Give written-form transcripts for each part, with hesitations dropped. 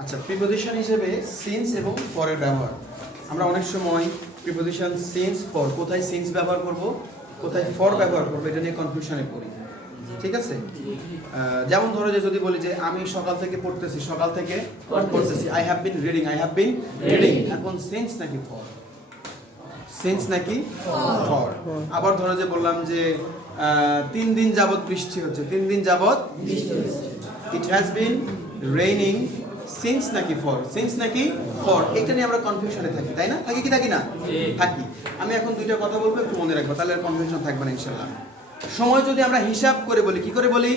আচ্ছা, প্রিপোজিশন হিসেবে সিন্স এবং ফরের ব্যবহার। আমরা অনেক সময় প্রিপোজিশন সিন্স ফর, কোথায় সিন্স ব্যবহার করব, কোথায় ফর ব্যবহার করব, এটা নিয়ে কনফিউশনে পড়ি। ঠিক আছে, যেমন ধরো যে যদি বলি যে আমি সকাল থেকে পড়তেছি, সকাল থেকে পড়তেছি, I have been reading, I have been reading. এখন সিন্স নাকি ফর? সিন্স নাকি ফর? আবার ধরো যে বললাম যে 3 দিন যাবত বৃষ্টি হচ্ছে, 3 দিন যাবত বৃষ্টি হচ্ছে, it has been raining. Since নাকি ফর? সিন্স নাকি ফর? এটা নিয়ে আমরা কনফিউশনে থাকি, তাই না? থাকি কি থাকি না? থাকি। আমি এখন দুইটা কথা বলবো, একটু মনে রাখবো, তাহলে আর কনফিউশন থাকবে না ইনশাআল্লাহ। সময় যদি আমরা হিসাব করে বলি, কি করে বলি?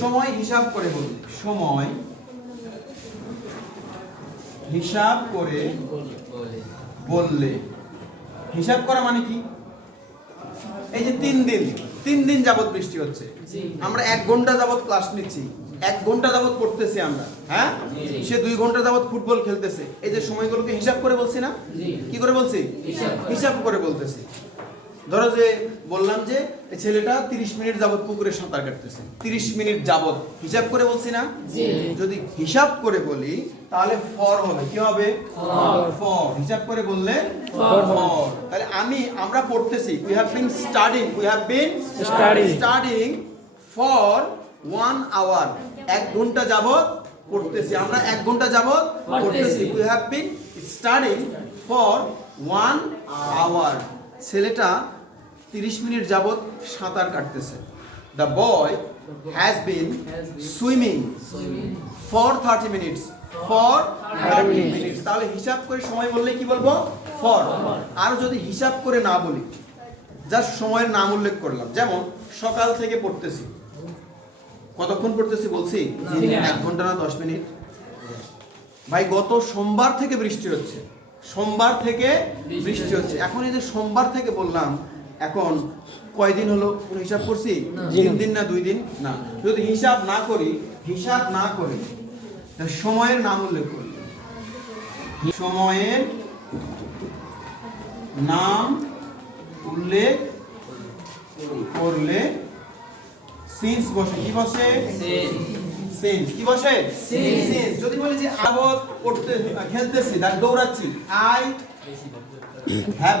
সময় হিসাব করে বলি। সময় হিসাব করে বললে, হিসাব করা মানে কি? এই যে 3 দিন যাবত বৃষ্টি হচ্ছে, আমরা 1 ঘন্টা যাবত ক্লাস নিচ্ছি, 1 ঘন্টা যাবত পড়তেছি আমরা, হ্যাঁ, সে 2 ঘন্টা যাবত ফুটবল খেলতেছে। এই যে সময়গুলোকে হিসাব করে বলছি না? কি করে বলছি? হিসাব করে বলতেছি। ধরো যে বললাম যে এই ছেলেটা 30 মিনিট যাবত পুকুরে সাঁতার কাটতেছে, 30 মিনিট যাবত, হিসাব করে বলছি না? যদি হিসাব করে বলি তাহলে ফর হবে। কি হবে? ফর। হিসাব করে বললে ফর। তাহলে আমরা পড়তেছি, we have been studying, we have been studying for 1 hour. 1 ঘন্টা যাবত পড়তেছি, আমরা 1 ঘন্টা যাবত পড়তেছি। We have been studying for 1 hour. ছেলেটা 30 মিনিট যাবত সাঁতার কাটতেছে। The boy has been swimming for 30 minutes. For 30 minutes. তাহলে হিসাব করে সময় বললে কি বলবো? ফর। আর যদি হিসাব করে না বলি, জাস্ট সময়ের নাম উল্লেখ করলাম, যেমন সকাল থেকে পড়তেছি, কতক্ষণ পড়তেছি বলছি? 1 ঘন্টা না 10 মিনিট? ভাই গত সোমবার থেকে বৃষ্টি হচ্ছে, সোমবার থেকে বৃষ্টি হচ্ছে। এখন এই যে সোমবার থেকে বললাম, এখন কয়দিন হলো কোনো হিসাব করছি? 3 দিন না 2 দিন? না। যদি হিসাব না করি সময়ের নাম উল্লেখ করি, সময়ের নাম উল্লেখ করলে সিন্স বসে। কি বসে? সিন্স। কি বসে? সিন্স। যদি বলি যে যাবত পড়তে খেলতেছি, দৌড়াচ্ছি, আই হ্যাভ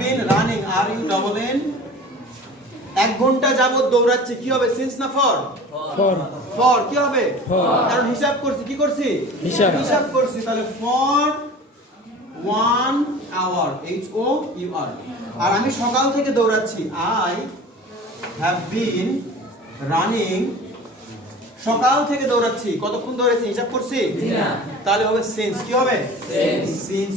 বিন রানিং, আর ইউ ডাবল এন। 1 ঘন্টা যাবত দৌড়াচ্ছি, কি হবে? সিন্স না ফর? ফর। কি হবে? কারণ হিসাব করছি। কি করছি? হিসাব করছি। তাহলে ফর 1 আওয়ার, HOUR। আর আমি সকাল থেকে দৌড়াচ্ছি, আই হ্যাভ বিন রানিং। সকাল থেকে দৌড়াচ্ছি, কতক্ষণ দৌড়াচ্ছি হিসাব করছি? তাহলে হবে সিন্স। কি হবে? সিন্স।